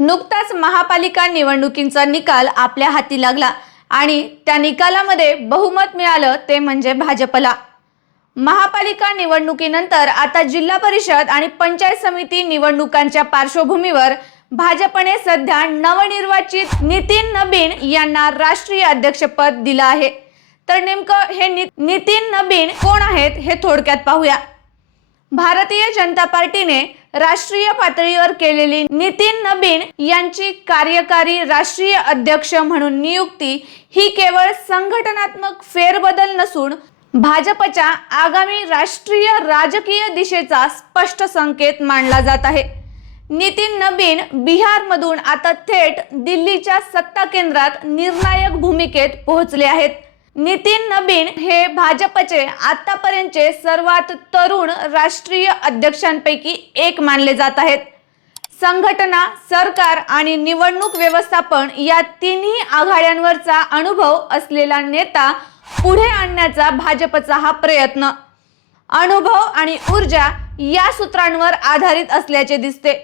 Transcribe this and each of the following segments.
नुकताच महापालिका निवडणुकींचा निकाल आपल्या हाती लागला आणि त्या निकालामध्ये बहुमत मिळालं ते म्हणजे भाजपला। महापालिका निवडणुकीनंतर आता जिल्हा परिषद आणि पंचायत समिती निवडणुकांच्या पार्श्वभूमीवर भाजपने सध्या नवनिर्वाचित नितीन नबीन यांना राष्ट्रीय अध्यक्षपद दिलं आहे। तर नेमकं हे नितीन नबीन कोण आहेत हे थोडक्यात पाहूया। भारतीय जनता पार्टीने राष्ट्रीय पातळीवर केलेली नितीन नबीन यांची कार्यकारी राष्ट्रीय अध्यक्ष म्हणून नियुक्ती ही केवळ संघटनात्मक फेरबदल नसून भाजपच्या आगामी राष्ट्रीय राजकीय दिशेचा स्पष्ट संकेत मानला जात आहे। नितीन नबीन बिहारमधून आता थेट दिल्लीच्या सत्ता केंद्रात निर्णायक भूमिकेत पोहोचले आहेत। नितीन नबीन हे भाजपचे आतापर्यंतचे सर्वात तरुण राष्ट्रीय अध्यक्षांपैकी एक मानले जात आहेत। संघटना, सरकार आणि निवडणूक व्यवस्थापन या तिन्ही आघाड्यांवरचा अनुभव असलेला नेता पुढे आणण्याचा भाजपचा हा प्रयत्न अनुभव आणि ऊर्जा या सूत्रांवर आधारित असल्याचे दिसते।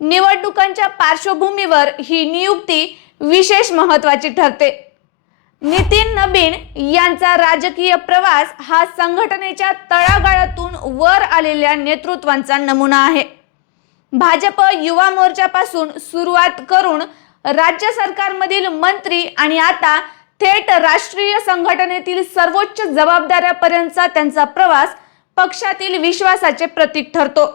निवडणुकांच्या पार्श्वभूमीवर ही नियुक्ती विशेष महत्त्वाची ठरते। नितीन नबीन यांचा राजकीय प्रवास हा संघटनेच्या तळागाळातून वर आलेल्या नेतृत्वाचा नमुना आहे। भाजप युवा मोर्चापासून सुरुवात करून राज्य सरकारमधील मंत्री आणि आता थेट राष्ट्रीय संघटनेतील सर्वोच्च जबाबदाऱ्यापर्यंतचा त्यांचा प्रवास पक्षातील विश्वासाचे प्रतीक ठरतो।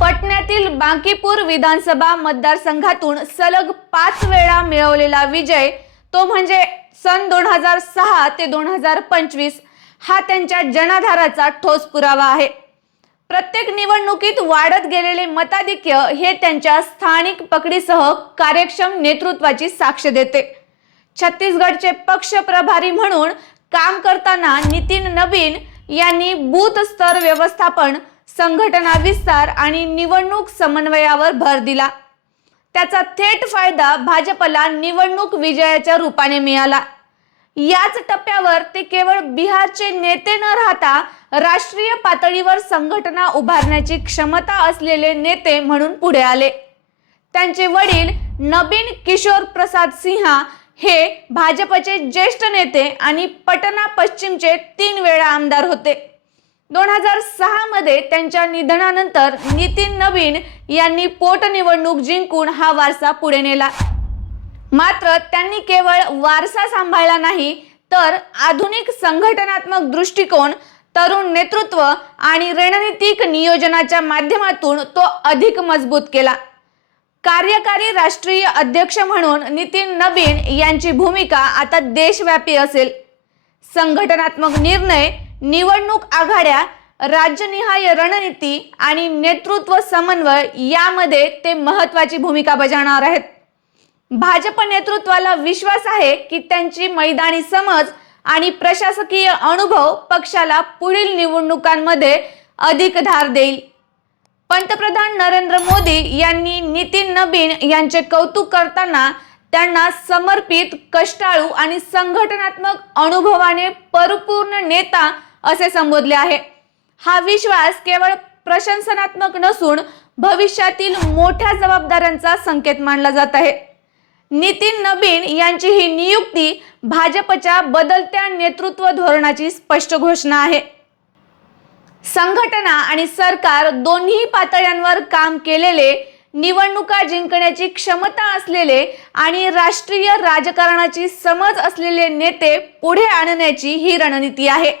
पटण्यातील बांकीपूर विधानसभा मतदारसंघातून सलग 5 वेळा मिळवलेला विजय तो म्हणजे सन 2006 ते 2025 हा त्यांच्या जनाधाराचा ठोस पुरावा आहे। प्रत्येक निवडणुकीत वाढत गेलेले मताधिक्य हे त्यांच्या स्थानिक पकडीसह कार्यक्षम नेतृत्वाची साक्ष देते। छत्तीसगडचे पक्ष प्रभारी म्हणून काम करताना नितीन नबीन यांनी बूथ स्तर व्यवस्थापन, संघटना विस्तार आणि निवडणूक समन्वयावर भर दिला। त्याचा थेट फायदा भाजपला निवडणूक विजयाच्या रूपाने मिळाला। याच टप्प्यावर ते केवळ बिहारचे नेते न राहता राष्ट्रीय पातळीवर संघटना उभारण्याची क्षमता असलेले नेते म्हणून पुढे आले। त्यांचे वडील नबीन किशोर प्रसाद सिन्हा हे भाजपचे ज्येष्ठ नेते आणि पटना पश्चिमचे 3 वेळा आमदार होते। 2006 मध्ये त्यांच्या निधनानंतर नितीन नबीन यांनी पोटनिवडणूक जिंकून हा वारसा पुढे नेला। मात्र त्यांनी केवळ वारसा सांभाळला नाही तर आधुनिक संघटनात्मक दृष्टिकोन, तरुण नेतृत्व आणि रणनीतिक नियोजनाच्या माध्यमातून तो अधिक मजबूत केला। कार्यकारी राष्ट्रीय अध्यक्ष म्हणून नितीन नबीन यांची भूमिका आता देशव्यापी असेल। संघटनात्मक निर्णय, निवडणूक आघाड्या, राज्यनिहाय रणनीती आणि नेतृत्व समन्वय यामध्ये ते महत्त्वाची भूमिका बजावणार आहेत। भाजप नेतृत्वाला विश्वास आहे की त्यांची मैदानी समज आणि प्रशासकीय अनुभव पक्षाला पुढील निवडणुकांमध्ये अधिक धार देईल। पंतप्रधान नरेंद्र मोदी यांनी नितीन नबीन यांचे कौतुक करताना त्यांना समर्पित, कष्टाळू आणि संघटनात्मक अनुभवाने परिपूर्ण नेता असे संबोधले आहे। हा विश्वास केवळ प्रशंसनात्मक नसून भविष्यातील मोठ्या जबाबदाऱ्यांचा संकेत मानला जात आहे। नितीन नबीन यांची ही नियुक्ती भाजपच्या बदलत्या नेतृत्व धोरणाची स्पष्ट घोषणा आहे। संघटना आणि सरकार दोन्ही पातळ्यांवर काम केलेले, निवडणुका जिंकण्याची क्षमता असलेले आणि राष्ट्रीय राजकारणाची समज असलेले नेते पुढे आणण्याची ही रणनीती आहे।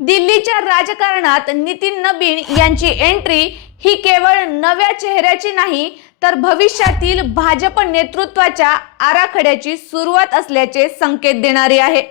दिल्लीच्या राजकारणात नितीन नबीन यांची एंट्री ही केवळ नव्या चेहऱ्याची नाही तर भविष्यातील भाजप नेतृत्वाच्या आराखड्याची सुरुवात असल्याचे संकेत देणारी आहे।